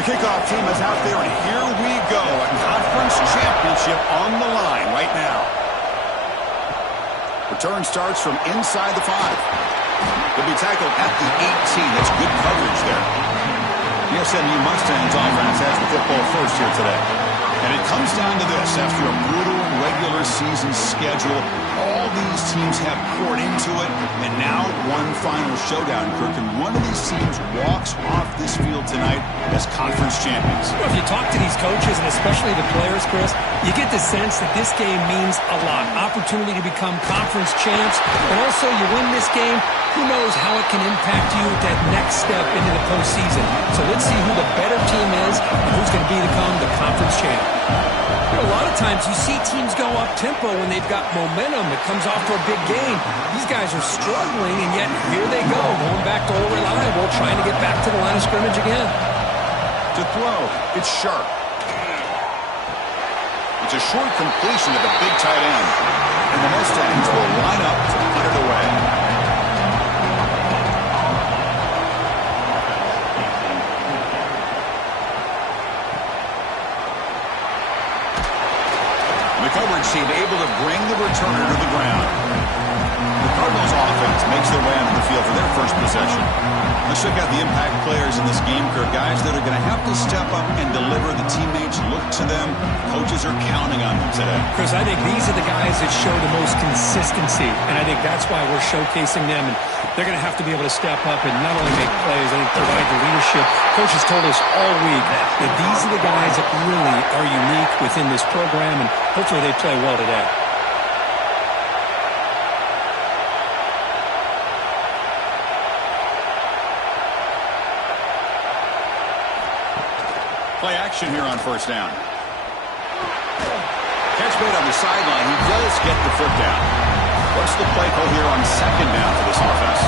The kickoff team is out there, and here we go. A conference championship on the line right now. Return starts from inside the 5. He'll be tackled at the 18. That's good coverage there. The SMU Mustangs offense has the football first here today. And it comes down to this. After a brutal regular season schedule, all these teams have poured into it, and now one final showdown, Kirk. And one of these teams walks off this field tonight as conference champions. Well, if you talk to these coaches, and especially the players, Chris, you get the sense that this game means a lot. Opportunity to become conference champs, and also you win this game, who knows how it can impact you at that next step into the postseason. So let's see who the better team is and who's going to become the conference champ. You know, a lot of times you see teams go up-tempo when they've got momentum. It comes off for a big game. These guys are struggling, and yet here they go, going back to old reliable, trying to get back to the line of scrimmage again. To throw, it's sharp. It's a short completion to the big tight end. And the Mustangs will line up to put it away. The coverage team able to bring the returner to the ground. The Cardinals offense makes their way onto the field for their first possession. Let's check out the impact players in this game, Kirk. Guys that are going to have to step up and deliver. The teammates look to them. Coaches are counting on them today. Chris, I think these are the guys that show the most consistency, and I think that's why we're showcasing them. And they're going to have to be able to step up and not only make plays, I think provide the leadership. Coaches told us all week that these are the guys that really are unique within this program, and hopefully they play well today. Play action here on first down. Catch made on the sideline. He does get the foot down. What's the play call here on second down for this offense?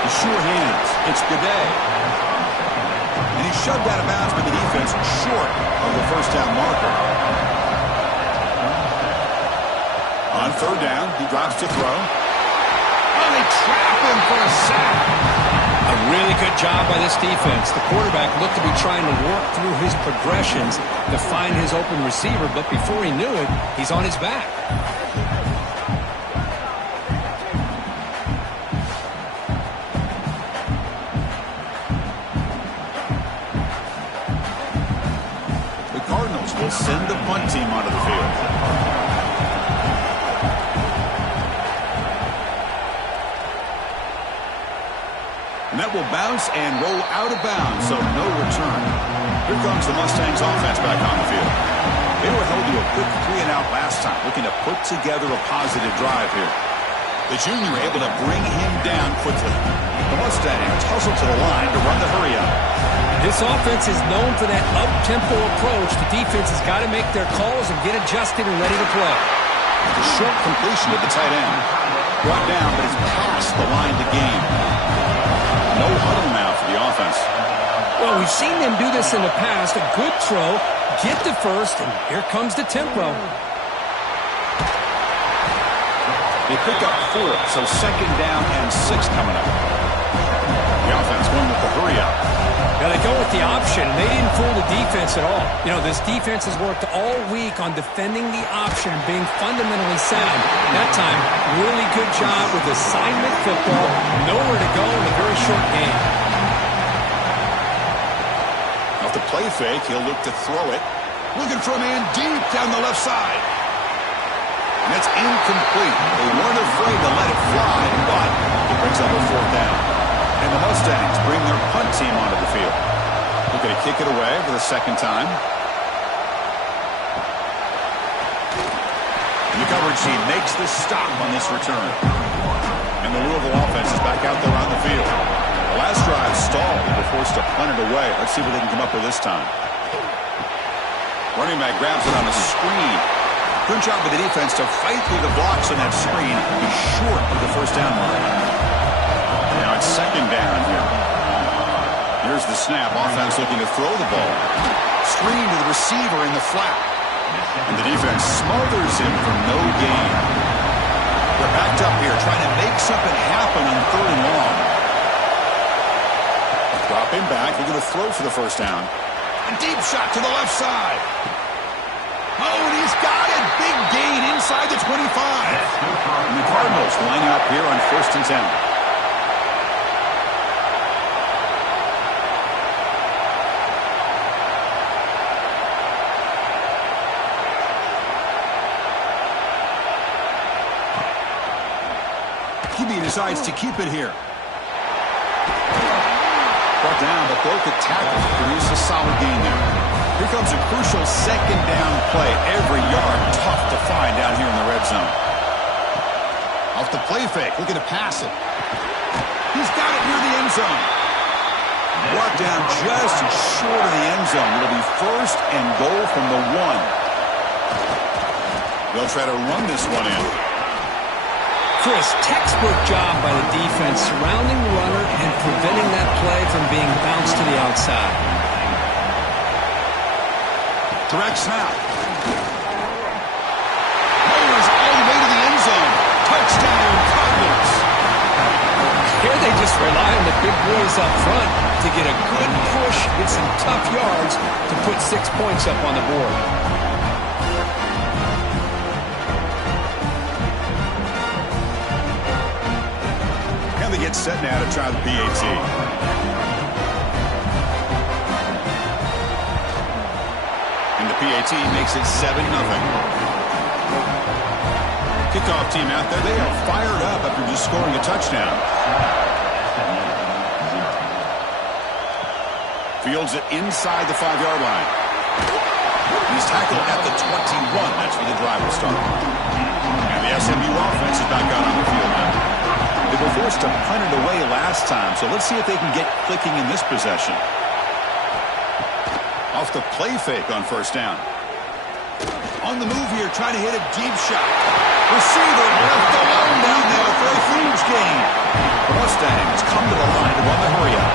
The sure hands. It's Gaudet. And he's shoved out of bounds by the defense short of the first down marker. On third down, he drops to throw. Oh, they trap him for a sack. A really good job by this defense. The quarterback looked to be trying to work through his progressions to find his open receiver, but before he knew it, he's on his back. The Cardinals will send the punt team onto the field. And that will bounce and roll out of bounds, so no return. Here comes the Mustangs offense back on the field. They were held to a quick 3-and-out last time, looking to put together a positive drive here. The junior able to bring him down quickly. The Mustangs hustle to the line to run the hurry-up. This offense is known for that up-tempo approach. The defense has got to make their calls and get adjusted and ready to play. The short completion of the tight end. Brought down, but it's past the line to gain. No huddle now for the offense. Well, we've seen them do this in the past. A good throw, get to first, and here comes the tempo. They pick up 4, so second down and 6 coming up. The offense going with the hurry-up. Yeah, they go with the option, and they didn't fool the defense at all. You know, this defense has worked all week on defending the option and being fundamentally sound. That time, really good job with assignment football. Nowhere to go in a very short game. Off the play fake, he'll look to throw it. Looking for a man deep down the left side. And it's incomplete. They weren't afraid to let it fly, but it brings up a fourth down. And the Mustangs bring their punt team onto the field. Looking to kick it away for the second time. And the coverage team makes the stop on this return. And the Louisville offense is back out there on the field. The last drive stalled. They were forced to punt it away. Let's see what they can come up with this time. Running back grabs it on a screen. Good job by the defense to fight through the blocks on that screen. Be short of the first down mark. Now it's second down here. Here's the snap. Offense looking to throw the ball. Screen to the receiver in the flat. And the defense smothers him for no gain. They're backed up here trying to make something happen on third and long. Drop him back. They're going to throw for the first down. A deep shot to the left side. Oh, and he's got it. Big gain inside the 25. And the Cardinals lining up here on 1st and 10. QB decides to keep it here. Brought down, but both the tackles produce a solid gain there. Here comes a crucial second down play. Every yard tough to find down here in the red zone. Off the play fake, looking to pass it. He's got it near the end zone. Brought down just short of the end zone. It'll be 1st and goal from the 1. They'll try to run this one in. Chris, textbook job by the defense surrounding the runner and preventing that play from being bounced to the outside. Direct snap. Mowers all the way to the end zone. Touchdown, Cardinals. Here they just rely on the big boys up front to get a good push, get some tough yards to put 6 points up on the board. They get set now to try the PAT. And the PAT makes it 7-0. Kickoff team out there, they are fired up after just scoring a touchdown. Fields it inside the 5-yard line. He's tackled at the 21. That's where the drive will start. And the SMU offense is back out on the field now. They were forced to punt it away last time, so let's see if they can get clicking in this possession. Off the play fake on 1st down. On the move here, trying to hit a deep shot. Receiver left alone down there for a huge gain. The Mustangs come to the line to run the hurry up.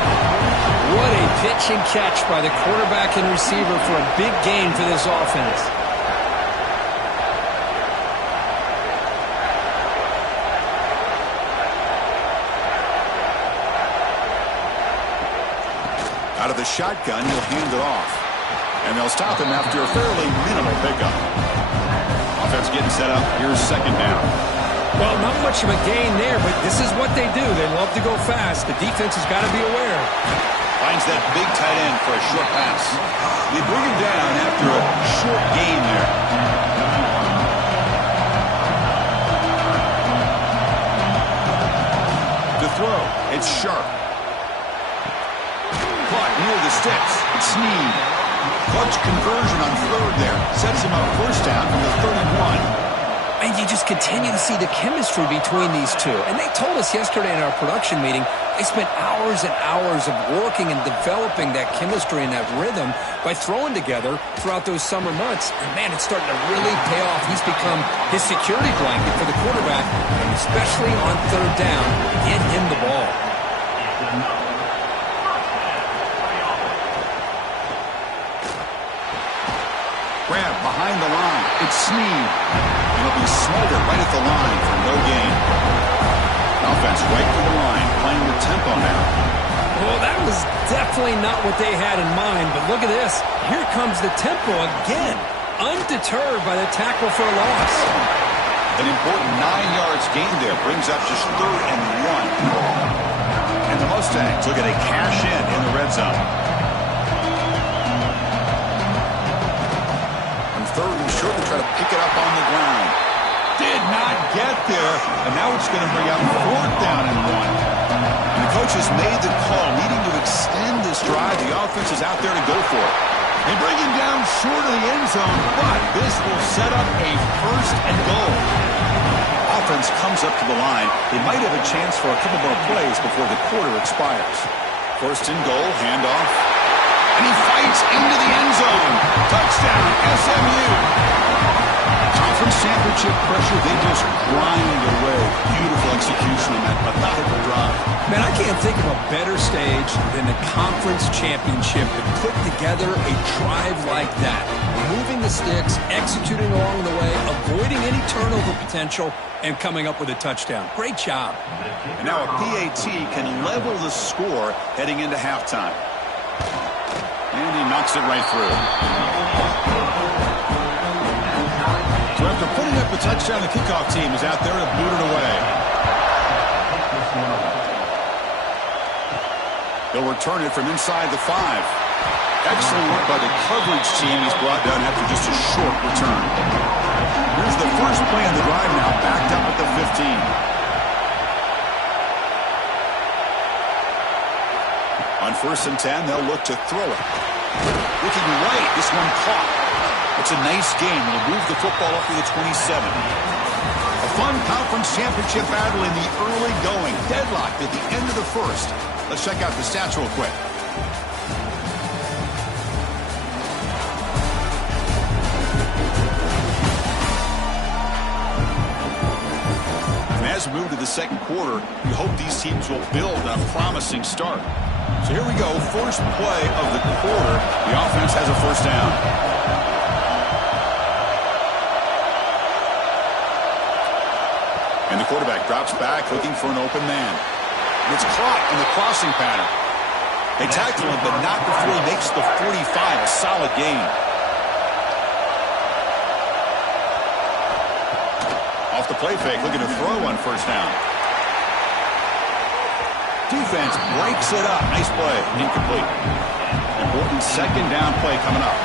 What a pitch and catch by the quarterback and receiver for a big gain for this offense. Out of the shotgun, he'll hand it off. And they'll stop him after a fairly minimal pickup. Offense getting set up. Here's 2nd down. Well, not much of a gain there, but this is what they do. They love to go fast. The defense has got to be aware. Finds that big tight end for a short pass. They bring him down after a short gain there. To throw, it's Sharp. Caught near the sticks. It's Snead. Clutch conversion on 3rd there. Sets him up 1st down from the 31. And you just continue to see the chemistry between these two. And they told us yesterday in our production meeting, they spent hours and hours of working and developing that chemistry and that rhythm by throwing together throughout those summer months. And, man, it's starting to really pay off. He's become his security blanket for the quarterback, and especially on 3rd down, get him the ball. Grab behind the line. It's Snead. It'll be smothered right at the line for no gain. Offense right to the line, playing with tempo now. Well, that was definitely not what they had in mind, but look at this. Here comes the tempo again, undeterred by the tackle for a loss. An important 9 yards gain there brings up just 3rd and 1. And the Mustangs looking to cash in the red zone. 3rd and short to try to pick it up on the ground. Did not get there, and now it's going to bring up 4th down and 1. And the coach has made the call, needing to extend this drive. The offense is out there to go for it. They bring him down short of the end zone, but this will set up a 1st and goal. Offense comes up to the line. They might have a chance for a couple more plays before the quarter expires. 1st and goal, handoff. And he fights into the end zone. Touchdown, SMU. Conference championship championship pressure, they just grind away. Beautiful execution on that methodical drive. Man, I can't think of a better stage than the conference championship to put together a drive like that. Moving the sticks, executing along the way, avoiding any turnover potential, and coming up with a touchdown. Great job. And now a PAT can level the score heading into halftime. And he knocks it right through. So after putting up a touchdown, the kickoff team is out there to boot it away. They'll return it from inside the 5. Excellent work by the coverage team. He's brought down after just a short return. Here's the first play of the drive now, backed up at the 15. On 1st and 10, they'll look to throw it. Looking right, this one caught. It's a nice game. They'll move the football up to the 27. A fun conference championship battle in the early going. Deadlocked at the end of the first. Let's check out the stats real quick. As we move to the second quarter, we hope these teams will build on a promising start. So here we go, first play of the quarter. The offense has a first down. And the quarterback drops back looking for an open man. And it's caught in the crossing pattern. They tackle him, but not before he makes the 45, a solid gain. Off the play fake, looking to throw on first down. Defense breaks it up. Nice play. Incomplete. Important second down play coming up.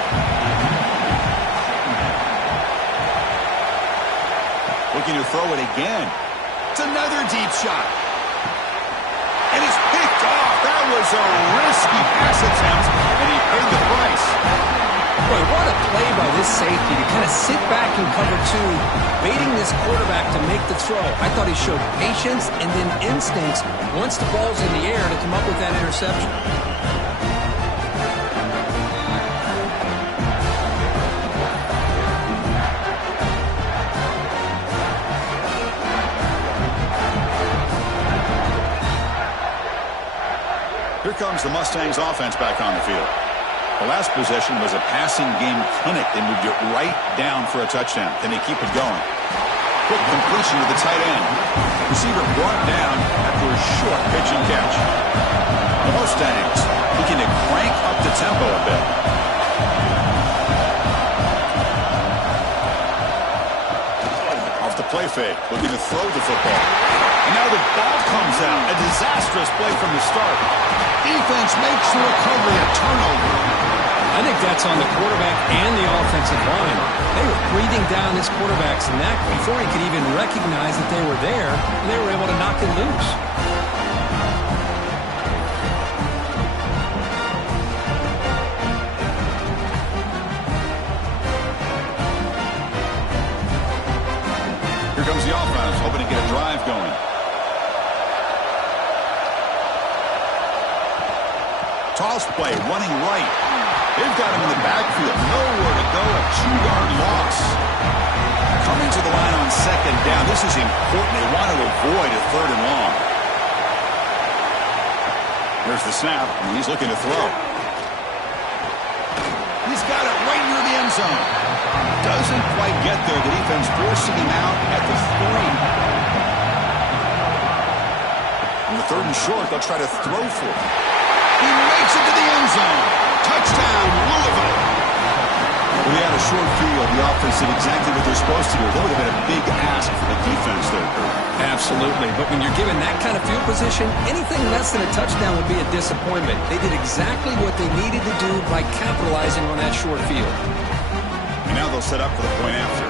Looking to throw it again. It's another deep shot. And it's picked off. That was a risky pass attempt, and he paid the price. Boy, what a play by this safety to kind of sit back in cover 2, baiting this quarterback to make the throw. I thought he showed patience and then instincts once the ball's in the air to come up with that interception. Here comes the Mustangs offense back on the field. The last possession was a passing game clinic. They moved it right down for a touchdown. Can they keep it going? Quick completion to the tight end. Receiver brought down after a short pitch and catch. The Mustangs looking to crank up the tempo a bit. Off the play fake, looking to throw the football. And now the ball comes out. A disastrous play from the start. Defense makes the recovery a turnover. I think that's on the quarterback and the offensive line. They were breathing down this quarterback's neck before he could even recognize that they were there, and they were able to knock it loose. Here comes the offense, hoping to get a drive going. Toss play, running right. They've got him in the backfield. Nowhere to go. A 2-yard loss. Coming to the line on second down. This is important. They want to avoid a 3rd and long. There's the snap, and he's looking to throw. He's got it right near the end zone. Doesn't quite get there. The defense forcing him out at the 3. On the 3rd and short, they'll try to throw for it. He makes it to the end zone. Touchdown, Louisville. When they had a short field, the offense did exactly what they're supposed to do. That would have been a big ask for the defense there, Kurt. Absolutely. But when you're given that kind of field position, anything less than a touchdown would be a disappointment. They did exactly what they needed to do by capitalizing on that short field. And now they'll set up for the point after.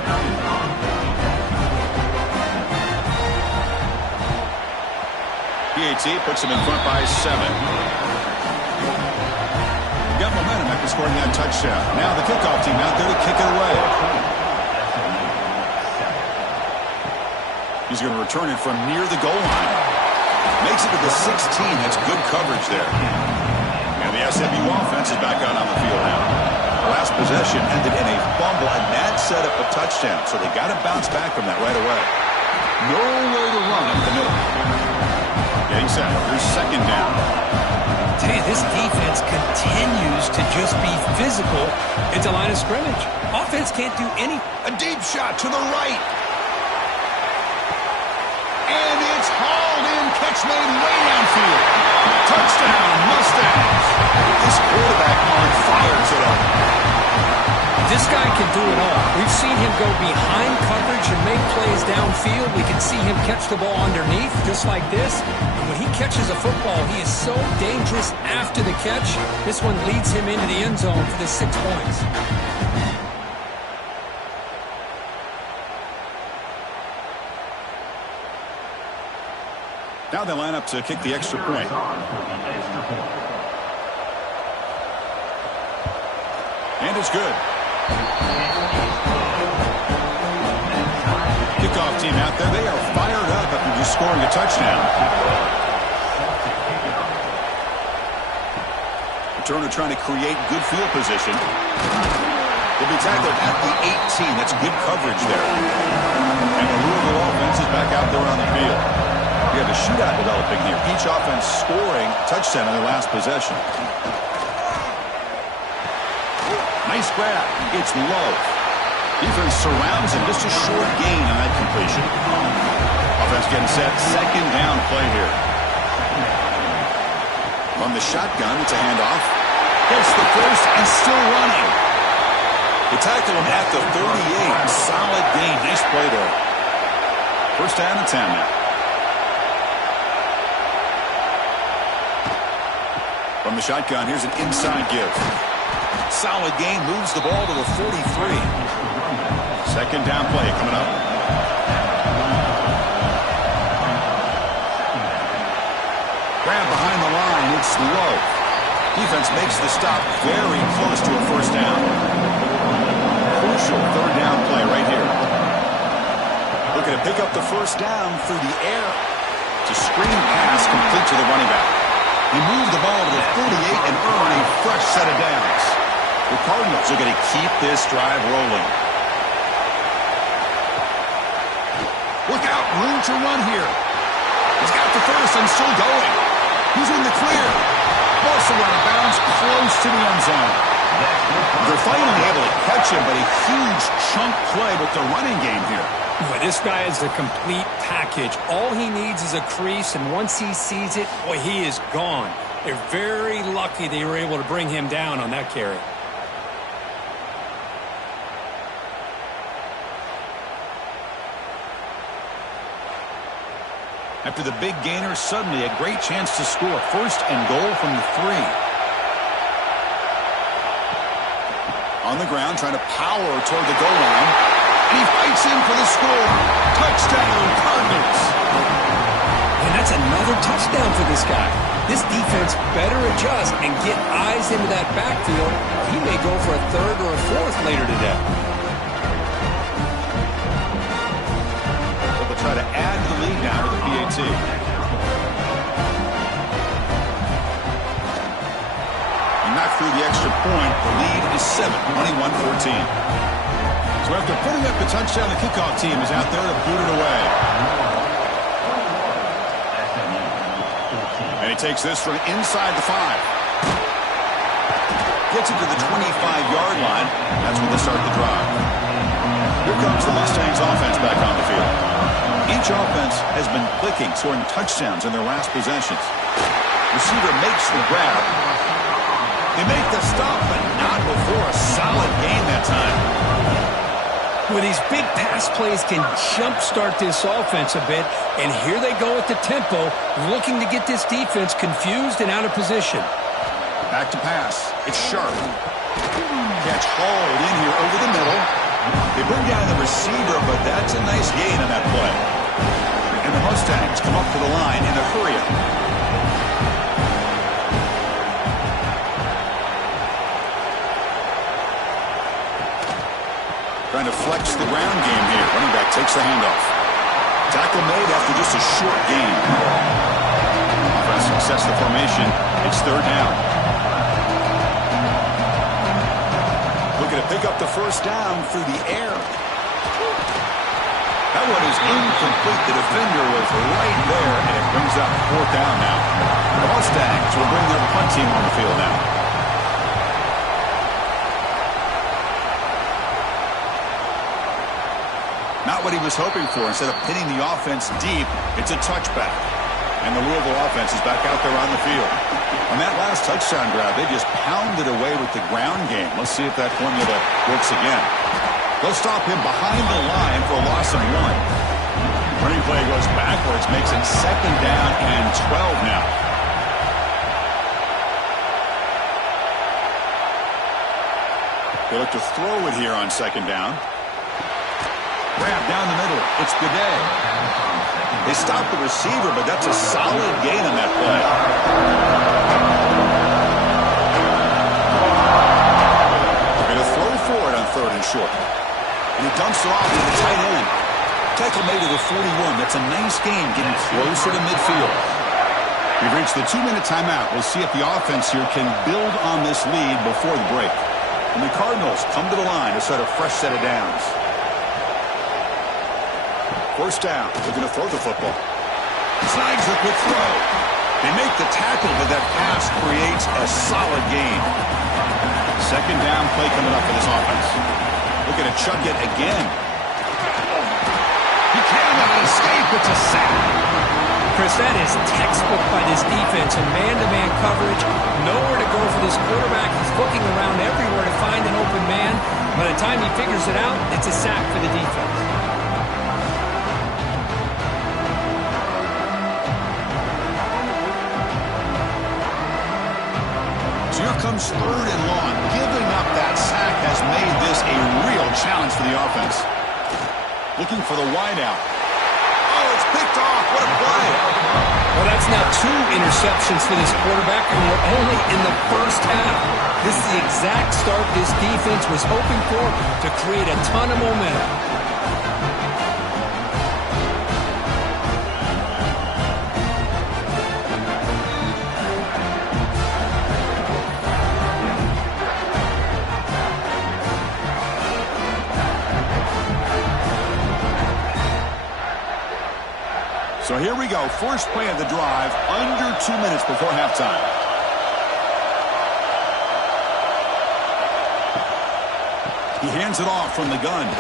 PAT puts them in front by 7. Got momentum after scoring that touchdown. Now the kickoff team out there to kick it away. He's going to return it from near the goal line. Makes it to the 16. That's good coverage there. And the SMU offense is back out on the field now. The last possession ended in a fumble, and that set up a touchdown. So they got to bounce back from that right away. No way to run up the middle. Getting set. Here's second down. Tell you, this defense continues to just be physical at the line of scrimmage. Offense can't do any. A deep shot to the right. And it's hauled in. Catch made way downfield. Touchdown, Mustangs. This quarterback on fire today. This guy can do it all. We've seen him go behind coverage and make plays downfield. We can see him catch the ball underneath, just like this. And when he catches a football, he is so dangerous after the catch. This one leads him into the end zone for the 6 points. Now they line up to kick the extra point. And it's good. Kickoff team out there. They are fired up after just scoring a touchdown. Returner trying to create good field position. They'll be tackled at the 18. That's good coverage there. And the Louisville offense is back out there on the field. We have a shootout developing here. Each offense scoring a touchdown in their last possession. Nice grab. It's low. Defense surrounds him. Just a short gain on that completion. Offense getting set. Second down play here. On the shotgun, it's a handoff. Gets the first and still running. They tackle him at the 38. Solid gain. Nice play there. First down and 10 now. From the shotgun, here's an inside give. Solid gain, moves the ball to the 43. Second down play coming up. Grab behind the line, it's low. Defense makes the stop very close to a first down. Crucial third down play right here. Looking to pick up the first down through the air. It's a screen pass complete to the running back. He moved the ball to the 48 and earned a fresh set of downs. The Cardinals are going to keep this drive rolling. Look out, room to run here. He's got the first and still going. He's in the clear. Also out of bounds, close to the end zone. They're finally able to catch him, but a huge chunk play with the running game here. Boy, this guy is a complete package. All he needs is a crease, and once he sees it, boy, he is gone. They're very lucky they were able to bring him down on that carry. After the big gainer, suddenly a great chance to score. First and goal from the 3. On the ground, trying to power toward the goal line. And he fights in for the score. Touchdown, Cardinals. And that's another touchdown for this guy. This defense better adjust and get eyes into that backfield. He may go for a third or a fourth later today. So they'll try to add the lead now to the PAT. Knocked through the extra point. The lead is 7, 21-14. So after putting up the touchdown, the kickoff team is out there to boot it away. And he takes this from inside the 5. Gets it to the 25-yard line. That's when they start the drive. Here comes the Mustangs offense back on the field. Each offense has been clicking, scoring touchdowns in their last possessions. Receiver makes the grab. They make the stop, but not before a solid gain that time. Well, these big pass plays can jumpstart this offense a bit, and here they go at the tempo, looking to get this defense confused and out of position. Back to pass. It's sharp. Catch hauled in here over the middle. They bring down the receiver, but that's a nice gain on that play. And the Mustangs come up to the line in a hurry-up. Trying to flex the ground game here. Running back takes the handoff. Tackle made after just a short gain. Offense success the formation. It's third down. Looking to pick up the first down through the air. That one is incomplete. The defender was right there, and it brings up fourth down now. The Mustangs will bring their punt team on the field now. Not what he was hoping for. Instead of pinning the offense deep, it's a touchback. And the Louisville offense is back out there on the field. On that last touchdown grab, they just pounded away with the ground game. Let's see if that formula works again. They'll stop him behind the line for a loss of 1. Running play goes backwards, makes it second down and 12 now. They look to throw it here on second down. Grab down the middle. It's Gaudet. They stop the receiver, but that's a solid gain on that play. They're going to throw for it on third and short. And he dumps it off to the tight end. Tackle made to the 41. That's a nice gain, getting closer to midfield. We've reached the 2-minute timeout. We'll see if the offense here can build on this lead before the break. And the Cardinals come to the line to start a fresh set of downs. First down. They're going to throw the football. Snags the quick throw. They make the tackle, but that pass creates a solid gain. Second down play coming up for this offense. Looking to chuck it again. He cannot escape. It's a sack. Chris, that is textbook by this defense and man-to-man coverage. Nowhere to go for this quarterback. He's looking around everywhere to find an open man. By the time he figures it out, it's a sack for the defense. Here comes third and long. Giving up that sack has made this a real challenge for the offense. Looking for the wideout. Oh, it's picked off. What a play. Well, that's now 2 interceptions for this quarterback, and we're only in the first half. This is the exact start this defense was hoping for to create a ton of momentum. So here we go. First play of the drive, under 2 minutes before halftime. He hands it off from the gun.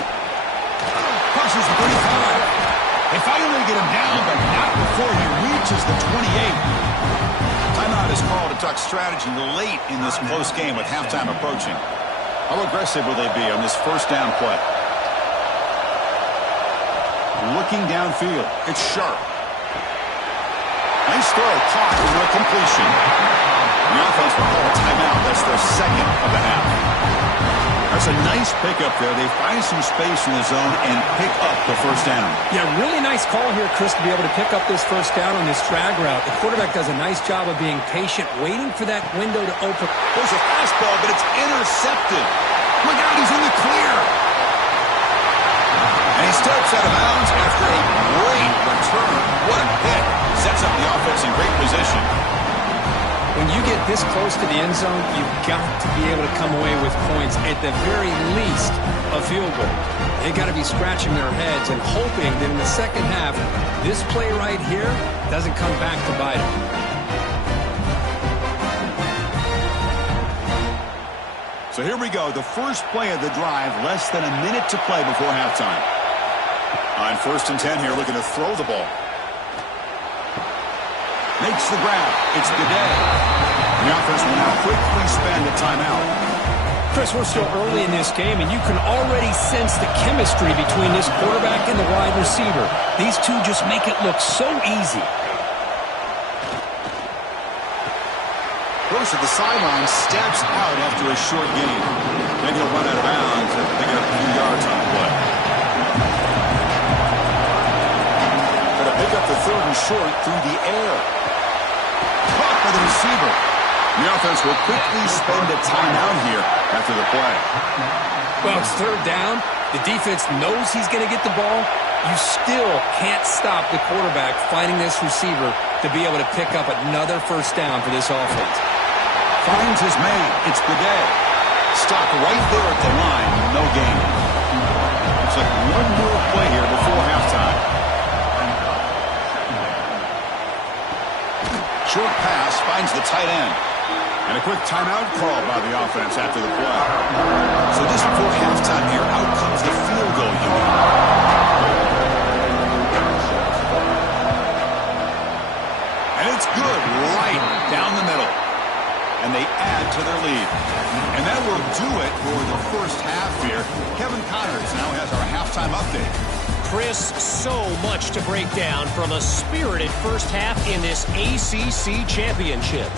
Crosses the 35. They finally get him down, but not before he reaches the 28. Timeout is called to talk strategy late in this close game with halftime approaching. How aggressive will they be on this first down play? Looking downfield. It's sharp. Nice throw, caught for a completion. The offense will call a timeout. That's their second of the half. That's a nice pickup there. They find some space in the zone and pick up the first down. Yeah, really nice call here, Chris, to be able to pick up this first down on this drag route. The quarterback does a nice job of being patient, waiting for that window to open. There's a fastball, but it's intercepted. Look out, he's in the clear. And he steps out of bounds after a great return. What a hit. Sets up the offense in great position. When you get this close to the end zone, you've got to be able to come away with points. At the very least, a field goal. They've got to be scratching their heads and hoping that in the second half, this play right here doesn't come back to bite them. So here we go. The first play of the drive, less than a minute to play before halftime. On first and 10 here, looking to throw the ball. Makes the grab. It's Gaudet. The offense will now quickly spend a timeout. Chris, we're still early in this game, and you can already sense the chemistry between this quarterback and the wide receiver. These two just make it look so easy. Goes to the sideline, steps out after a short gain. Then he'll run out of bounds and they get a few yards on the play. Going to pick up the third and short through the air. Caught by the receiver. The offense will quickly spend a timeout here after the play. Well, it's third down. The defense knows he's going to get the ball. You still can't stop the quarterback finding this receiver to be able to pick up another first down for this offense. Finds his man. It's Gaudet. Stop right there at the line. No gain. Looks like one more play here before halftime. Short pass finds the tight end. And a quick timeout called by the offense after the play. So just before halftime here, out comes the field goal unit. And it's good right down the middle. And they add to their lead. And that will do it for the first half here. Kevin Connors now has our halftime update. Chris, so much to break down from a spirited first half in this ACC championship.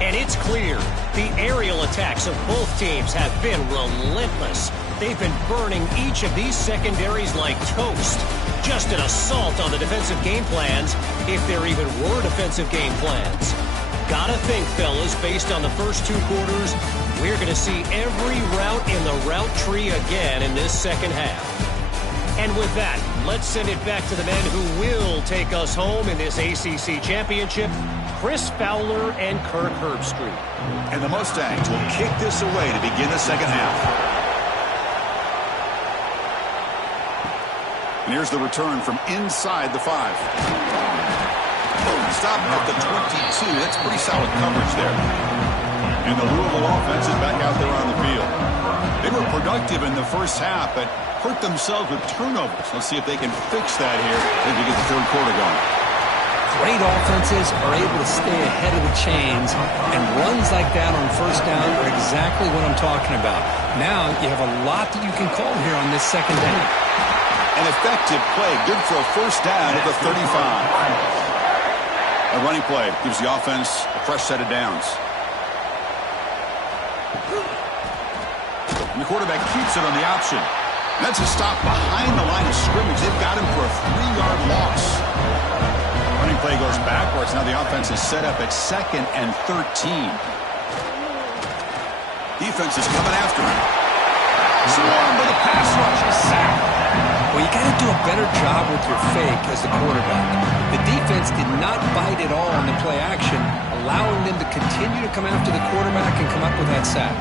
And it's clear the aerial attacks of both teams have been relentless. They've been burning each of these secondaries like toast. Just an assault on the defensive game plans, if there even were defensive game plans. Gotta think, fellas, based on the first two quarters, we're going to see every route in the route tree again in this second half. And with that, let's send it back to the men who will take us home in this ACC championship, Chris Fowler and Kirk Herbstreit. And the Mustangs will kick this away to begin the second half. And here's the return from inside the 5. Stop at the 22. That's pretty solid coverage there. And the Louisville offense is back out there on the field. They were productive in the first half, but hurt themselves with turnovers. Let's see if they can fix that here as we get the third quarter going. Great offenses are able to stay ahead of the chains, and runs like that on first down are exactly what I'm talking about. Now you have a lot that you can call here on this second down. An effective play, good for a first down at the 35. A running play gives the offense a fresh set of downs. And the quarterback keeps it on the option. And that's a stop behind the line of scrimmage. They've got him for a 3-yard loss. Running play goes backwards. Now the offense is set up at 2nd and 13. Defense is coming after him. Swarmed by the pass rush. A sack. Well, you got to do a better job with your fake as the quarterback. The defense did not bite at all on the play action, allowing them to continue to come after the quarterback and come up with that sack.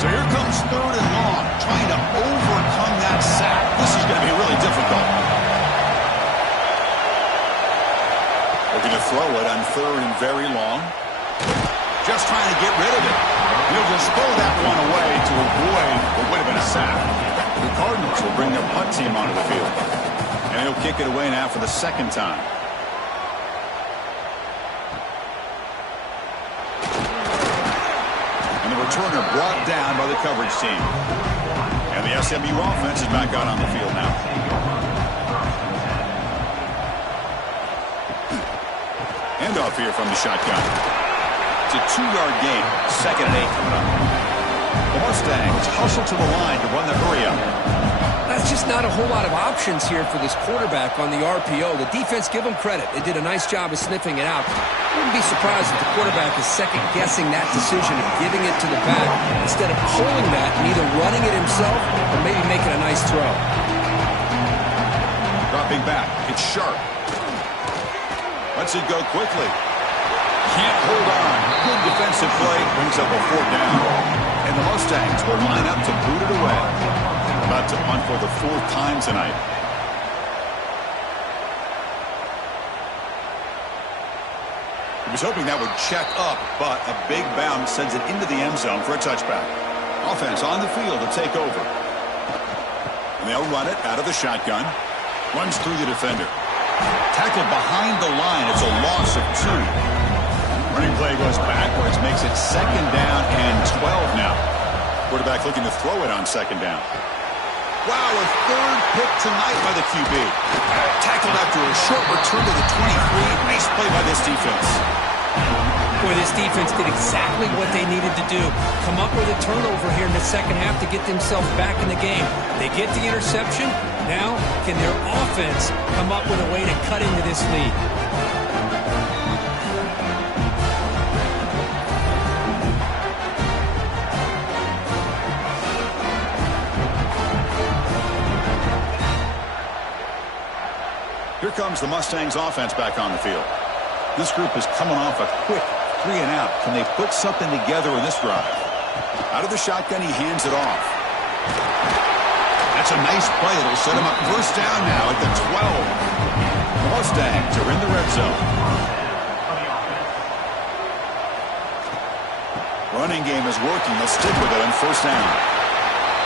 So here comes 3rd and long, trying to overcome that sack. This is going to be really difficult. Looking to throw it on 3rd and very long. Just trying to get rid of it. He'll just throw that one away to avoid what would have been a sack. The Cardinals will bring their punt team onto the field. And he'll kick it away now for the second time. And the returner brought down by the coverage team. And the SMU offense is back out on the field now. Handoff here from the shotgun. It's a 2-yard gain. 2nd and 8 coming up. The Mustangs hustle to the line to run the hurry up. That's just not a whole lot of options here for this quarterback on the RPO. The defense, give them credit. They did a nice job of sniffing it out. I wouldn't be surprised if the quarterback is second-guessing that decision of giving it to the back instead of pulling that and either running it himself or maybe making a nice throw. Dropping back. It's Sharp. Lets it go quickly. Can't hold on. Good defensive play. Brings up a 4th down. And the Mustangs will line up to boot it away. About to punt for the 4th time tonight. He was hoping that would check up, but a big bounce sends it into the end zone for a touchback. Offense on the field to take over. And they'll run it out of the shotgun. Runs through the defender. Tackled behind the line. It's a loss of 2. Running play goes backwards, makes it 2nd down and 12 now. Quarterback looking to throw it on 2nd down. Wow, a 3rd pick tonight by the QB. Tackled after a short return to the 23. Nice play by this defense. Boy, this defense did exactly what they needed to do. Come up with a turnover here in the second half to get themselves back in the game. They get the interception. Now, can their offense come up with a way to cut into this lead? Here comes the Mustangs offense back on the field. This group is coming off a quick 3 and out. Can they put something together in this drive? Out of the shotgun, he hands it off. That's a nice play. It'll set him up first down now at the 12. The Mustangs are in the red zone. Running game is working. They'll stick with it on first down.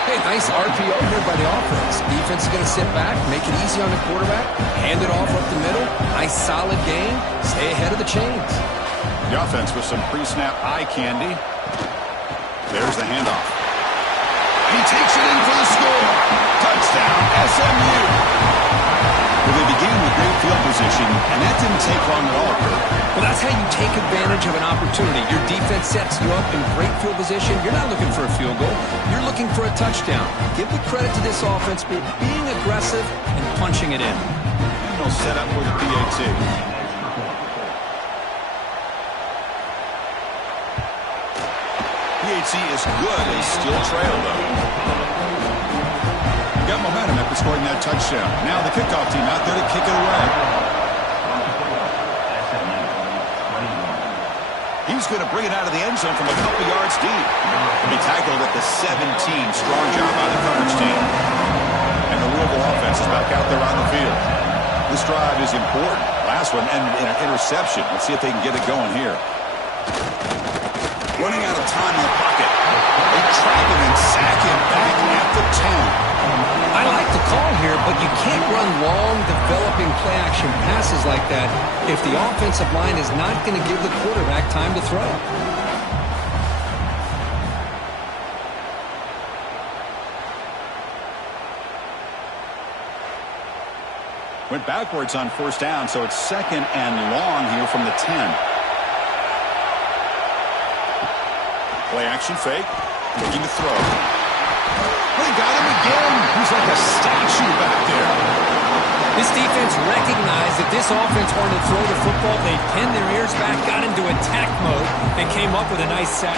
Hey, nice RPO here by the offense. Defense is going to sit back, make it easy on the quarterback, hand it off up the middle. Nice solid gain. Stay ahead of the chains. The offense with some pre-snap eye candy. There's the handoff. And he takes it in for the score. Touchdown, SMU. Well, they began with great field position, and that didn't take long at all, Kurt. Well, that's how you take advantage of an opportunity. Your defense sets you up in great field position. You're not looking for a field goal. You're looking for a touchdown. Give the credit to this offense for being aggressive and punching it in. And they'll set up with a PAT. PAT is good. They still trail, though. Got momentum after scoring that touchdown. Now the kickoff team out there to kick it away. He's going to bring it out of the end zone from a couple yards deep. He'll be tackled at the 17. Strong job by the coverage team. And the Louisville offense is back out there on the field. This drive is important. Last one ended in an interception. Let's see if they can get it going here. Running out of time in the pocket. They trap him and sack him back at the 10. I like the call here, but you can't run long, developing play-action passes like that if the offensive line is not going to give the quarterback time to throw. Went backwards on first down, so it's second and long here from the 10. Play action fake, looking to throw. They got him again. He's like a statue back there. This defense recognized that this offense wanted to throw the football. They pinned their ears back, got into attack mode, and came up with a nice sack.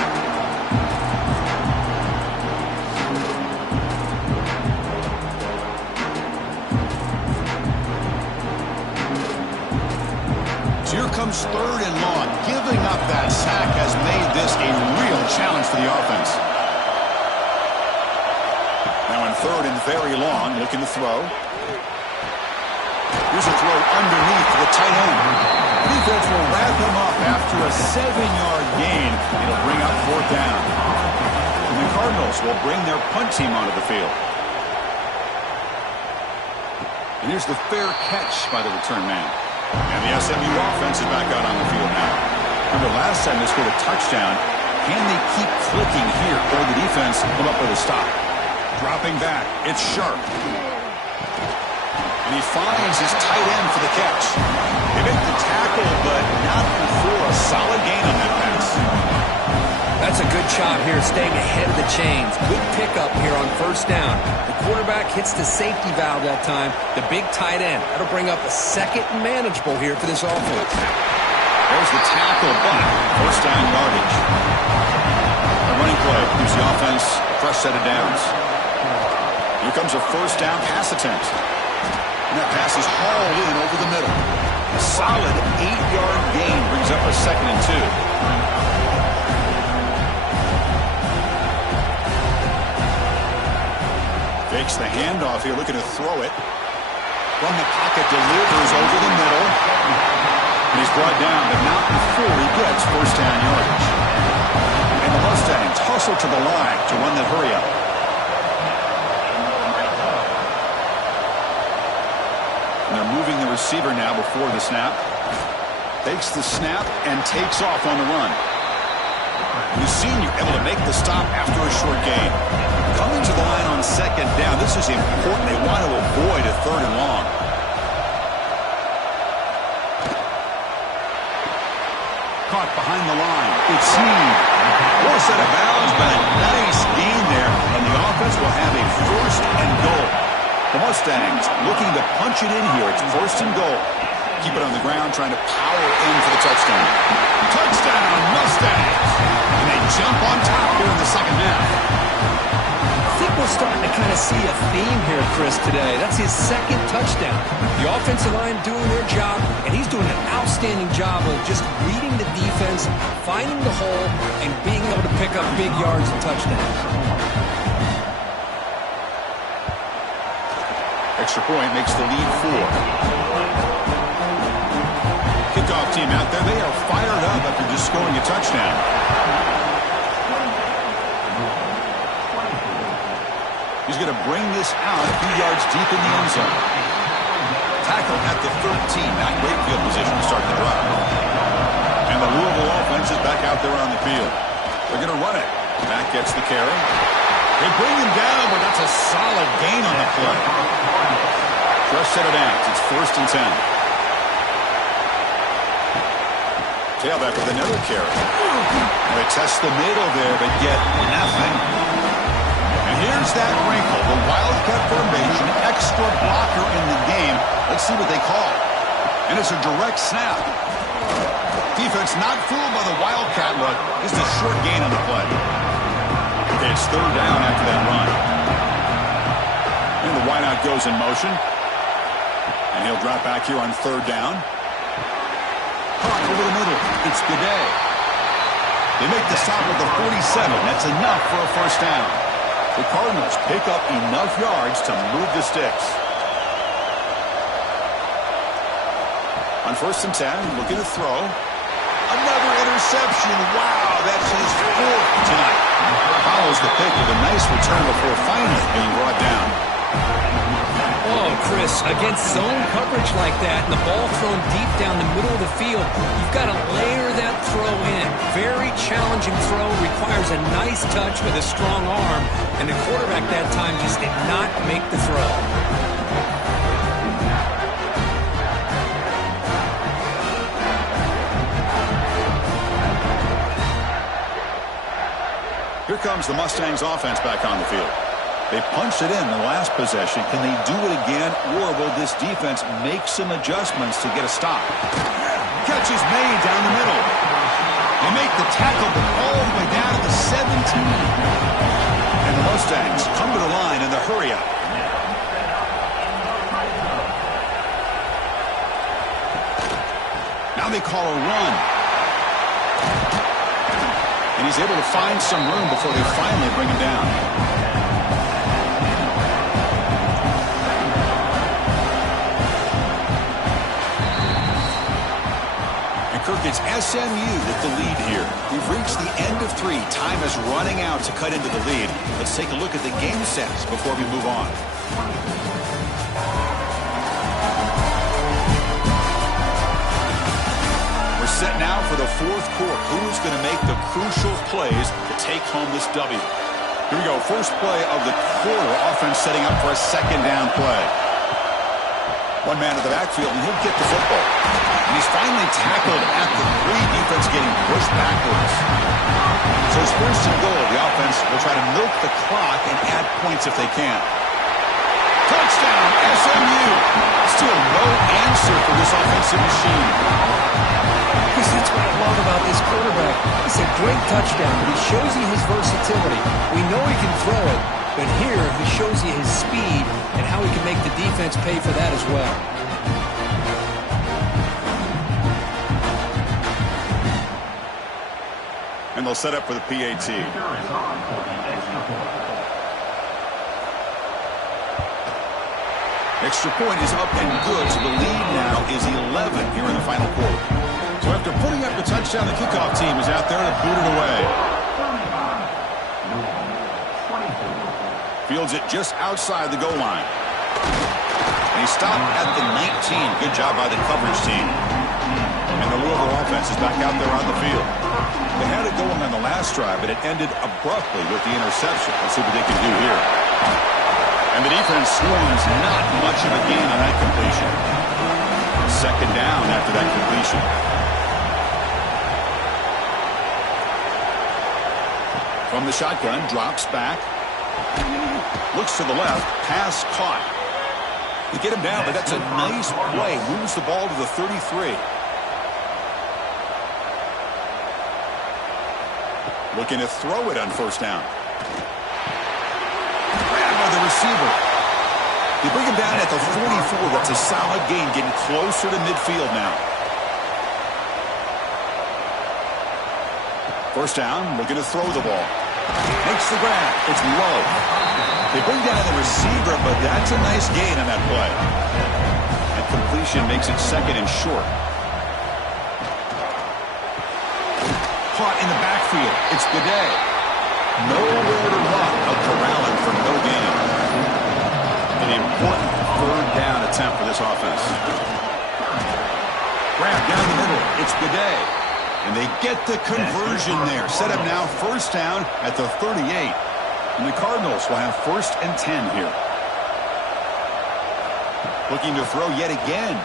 So here comes third and long. Giving up that sack has made this a real challenge for the offense. Now in third and very long, looking to throw. Here's a throw underneath the tight end. The defense will wrap him up after a 7-yard gain. It'll bring up fourth down. And the Cardinals will bring their punt team onto the field. And here's the fair catch by the return man. And the SMU offense is back out on the field now. Remember last time they scored a touchdown. Can they keep clicking here, or the defense come up with a stop? Dropping back, it's Sharp. And he finds his tight end for the catch. They make the tackle, but not before a solid gain on that pass. That's a good job here, staying ahead of the chains. Good pickup here on first down. The quarterback hits the safety valve that time. The big tight end. That'll bring up a second manageable here for this offense. There's the tackle, but first down yardage. A running play gives the offense a fresh set of downs. Here comes a first down pass attempt. And that pass is hauled in over the middle. A solid 8-yard gain brings up a second and 2. Fakes the handoff here, looking to throw it. From the pocket, delivers over the middle. And he's brought down, but not before he gets first down yardage. And the Mustangs hustle to the line to run that hurry up. And they're moving the receiver now before the snap. Takes the snap and takes off on the run. The senior able to make the stop after a short gain. Coming to the line on second down. This is important. They want to avoid a third and long. Caught behind the line. It's Sneed. Forced out of bounds, but a nice gain there. And the offense will have a first and goal. The Mustangs looking to punch it in here. It's first and goal. Keep it on the ground, trying to power in for the touchdown. Touchdown, Mustangs! And they jump on top here in the second half. think we're starting to kind of see a theme here, Chris, today. That's his second touchdown. The offensive line doing their job, and he's doing an outstanding job of just reading the defense, finding the hole, and being able to pick up big yards and touchdowns. Extra point makes the lead 4. Kickoff team out there. They are fired up after just scoring a touchdown. He's going to bring this out a few yards deep in the end zone. Tackle at the 13. Not great field position to start the drive. And the Louisville offense is back out there on the field. They're going to run it. Mack gets the carry. They bring him down, but that's a solid gain on the play. Fresh set of downs. It's 1st and 10. Tailback with another carry. And they test the middle there, but get nothing. And here's that wrinkle. The Wildcat formation, extra blocker in the game. Let's see what they call. And it's a direct snap. Defense not fooled by the Wildcat look. Just a short gain on the play. Okay, it's 3rd down after that run. And the wideout goes in motion. And he'll drop back here on 3rd down. Caught over the middle. It's Gaudet. They make the stop at the 47. That's enough for a 1st down. The Cardinals pick up enough yards to move the sticks. On 1st and 10, looking to throw. Another interception. Wow, that's his 4th tonight. Follows the pick with a nice return before finally being brought down. Oh, Chris, against zone coverage like that and the ball thrown deep down the middle of the field, you've got to layer that throw in. Very challenging throw, requires a nice touch with a strong arm, and the quarterback that time just did not make the throw. Here comes the Mustangs offense back on the field. They punched it in the last possession. Can they do it again, or will this defense make some adjustments to get a stop? Catch is made down the middle. They make the tackle all the way down to the 17. And the Mustangs come to the line in the hurry-up. Now they call a run. And he's able to find some room before they finally bring him down. Kirk, it's SMU with the lead here. We've reached the end of 3. Time is running out to cut into the lead. Let's take a look at the game sets before we move on. We're set now for the 4th quarter. Who's going to make the crucial plays to take home this W? Here we go. First play of the quarter. Offense setting up for a 2nd down play. One man to the backfield, and he'll get the football. And he's finally tackled at the 3. Defense getting pushed backwards. So it's 1st and goal. The offense will try to milk the clock and add points if they can. Touchdown, SMU. Still no answer for this offensive machine. Because that's what I love about this quarterback. It's a great touchdown, but he shows you his versatility. We know he can throw it, but here he shows you his speed and how he can make the defense pay for that as well. And they'll set up for the PAT. Extra point is up and good, so the lead now is 11 here in the final quarter. So after putting up the touchdown, the kickoff team is out there to boot it away. Fields it just outside the goal line. And he stopped at the 19. Good job by the coverage team. And the Louisville offense is back out there on the field. They had it going on the last drive, but it ended abruptly with the interception. Let's see what they can do here. And the defense swarms not much of a gain on that completion. 2nd down after that completion. From the shotgun, drops back. Looks to the left, pass caught. You get him down, but that's a nice play. Moves the ball to the 33. Looking to throw it on 1st down. receiver. They bring him down at the 44. That's a solid gain, getting closer to midfield now. First down, looking to throw the ball. Makes the grab. It's low. They bring down the receiver, but that's a nice gain on that play. And completion makes it second and short. Caught in the backfield. It's Bidet. Nowhere to run. They'll corral him for no gain. An important third down attempt for this offense. Grab down the middle. It's Bidet. And they get the conversion there. Set up now first down at the 38. And the Cardinals will have 1st and 10 here. Looking to throw yet again.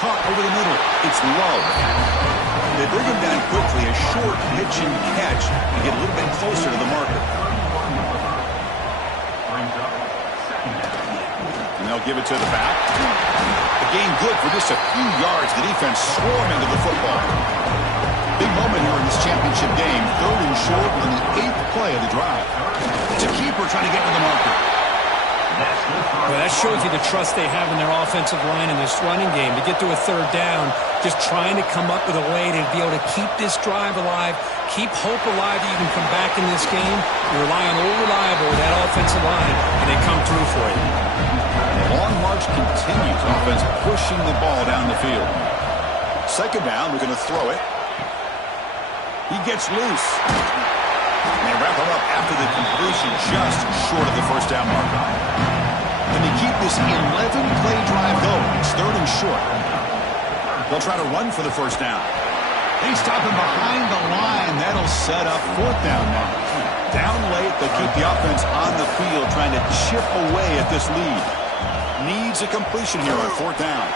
Caught over the middle. It's low. They bring him down quickly. A short pitch and catch to get a little bit closer to the marker. And they'll give it to the back. The gain good for just a few yards. The defense swarming to the football. Big moment here in this championship game. 3rd and short on the 8th play of the drive. It's a keeper trying to get to the marker. Well, that shows you the trust they have in their offensive line in this running game. To get to a 3rd down, just trying to come up with a way to be able to keep this drive alive, keep hope alive that you can come back in this game. You rely on old reliable, that offensive line, and they come through for you. The long march continues. Offense pushing the ball down the field. 2nd down, we're going to throw it. He gets loose. And they wrap him up after the completion, just short of the first down marker. And they keep this 11-play drive going. It's 3rd and short. They'll try to run for the first down. They stop him behind the line. That'll set up 4th down now. Down late, they'll keep the offense on the field, trying to chip away at this lead. Needs a completion here on 4th down.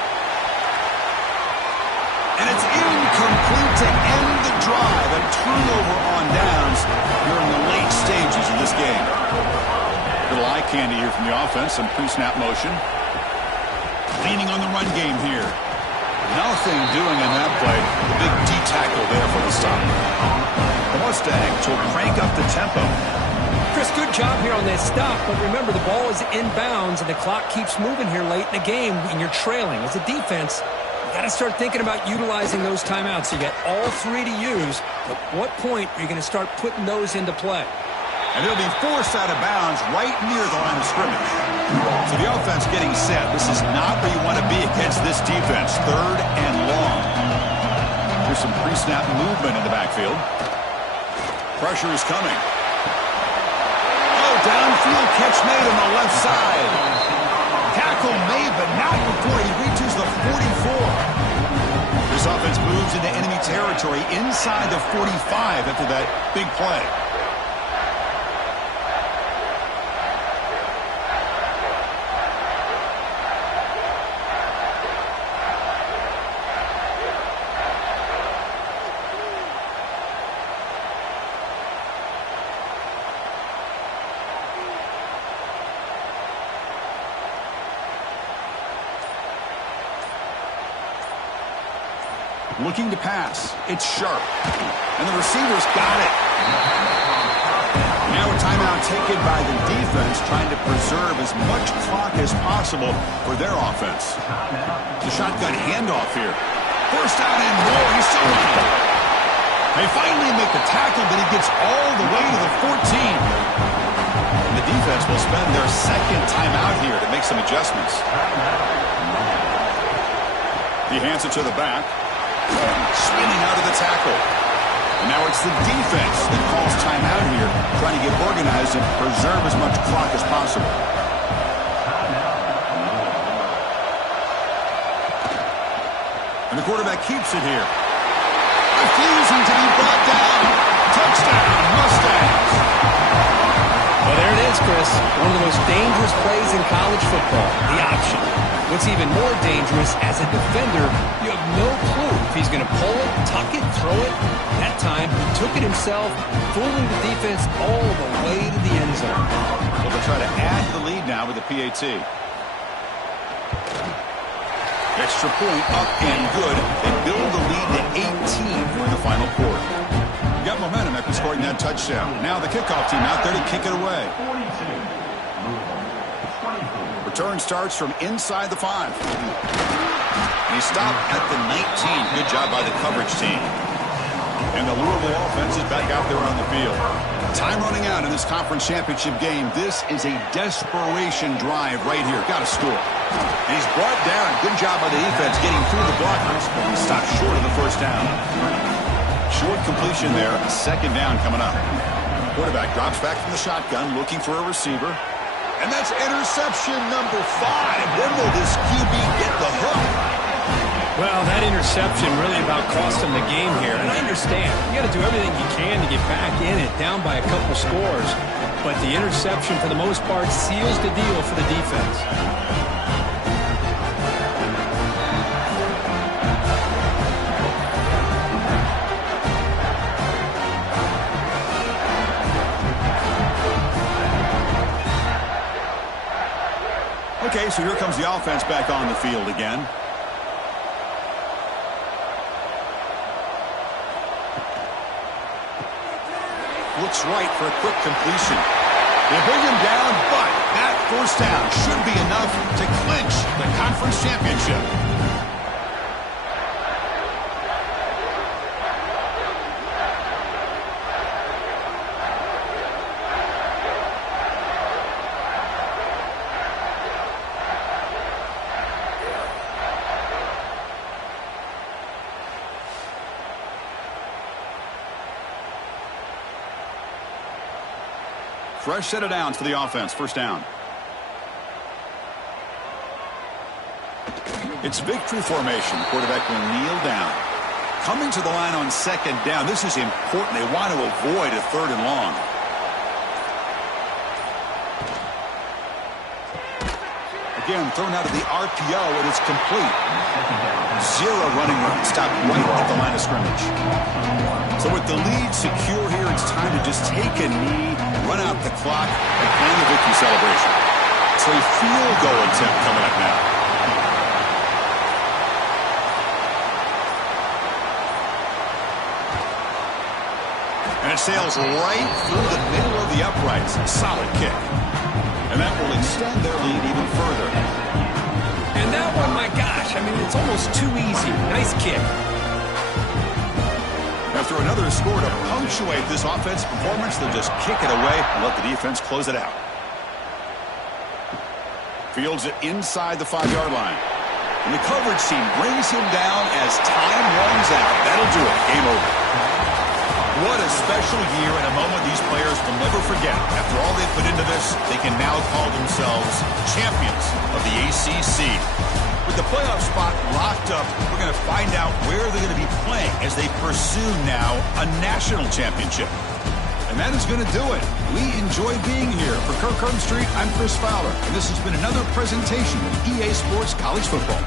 And it's incomplete to end the drive. A turnover on downs here in the late stages of this game. Little eye candy here from the offense. Some pre-snap motion. Leaning on the run game here. Nothing doing in that play. The big D tackle there for the stop. The Mustangs will crank up the tempo. Chris, good job here on that stop, but remember the ball is inbounds and the clock keeps moving here late in the game and you're trailing. As a defense, you got to start thinking about utilizing those timeouts. You got all 3 to use, but what point are you going to start putting those into play? And they'll be forced out of bounds right near the line of scrimmage. So the offense getting set. This is not where you want to be against this defense. 3rd and long. There's some pre-snap movement in the backfield. Pressure is coming. Oh, downfield catch made on the left side. Tackle made, but not before he reaches the 44. This offense moves into enemy territory inside the 45 after that big play. Looking to pass. It's sharp. And the receiver's got it. Now a timeout taken by the defense, trying to preserve as much clock as possible for their offense. The shotgun handoff here. First down and more. He's still running. They finally make the tackle, but he gets all the way to the 14. And the defense will spend their 2nd timeout here to make some adjustments. He hands it to the back. Spinning out of the tackle. And now it's the defense that calls timeout here, trying to get organized and preserve as much clock as possible. And the quarterback keeps it here. Refusing to be brought down. Touchdown, Mustangs. Well, there it is, Chris. One of the most dangerous plays in college football, the option. What's even more dangerous, as a defender, you have no clue if he's going to pull it, tuck it, throw it. That time, he took it himself, fooling the defense all the way to the end zone. Well, they'll try to add the lead now with the PAT. Extra point up and good. They build the lead to 18 in the final quarter. Got momentum after scoring that touchdown. Now the kickoff team out there to kick it away. Return starts from inside the 5. And he stopped at the 19. Good job by the coverage team. And the Louisville offense is back out there on the field. Time running out in this conference championship game. This is a desperation drive right here. Got to score. And he's brought down. Good job by the defense getting through the blockers. But he stopped short of the first down. Short completion there. A second down coming up. Quarterback drops back from the shotgun, looking for a receiver. And that's interception number 5. When will this QB get the hook? Well, that interception really about cost him the game here. And I understand. You got to do everything you can to get back in it, down by a couple scores. But the interception, for the most part, seals the deal for the defense. Okay, so here comes the offense back on the field again. Looks right for a quick completion. They bring him down, but that first down should be enough to clinch the conference championship. Fresh set of downs for the offense. First down. It's victory formation. Quarterback will kneel down. Coming to the line on second down. This is important. They want to avoid a 3rd and long. Again, thrown out of the RPO, and it's complete. 0 running room. Stopped right at the line of scrimmage. So with the lead secure here, it's time to just take a knee, run out the clock, and plan the victory celebration. So a field goal attempt coming up now. And it sails right through the middle of the uprights. Solid kick. And that will extend their lead even further. And that one, my gosh, I mean, it's almost too easy. Nice kick. After another score to punctuate this offensive performance, they'll just kick it away and let the defense close it out. Fields it inside the 5-yard line. And the coverage team brings him down as time runs out. That'll do it. Game over. What a special year and a moment these players will never forget. After all they put into this, they can now call themselves champions of the ACC. With the playoff spot locked up, we're going to find out where they're going to be playing as they pursue now a national championship. And that is going to do it. We enjoy being here. For Kirk Street, I'm Chris Fowler, and this has been another presentation of EA Sports College Football.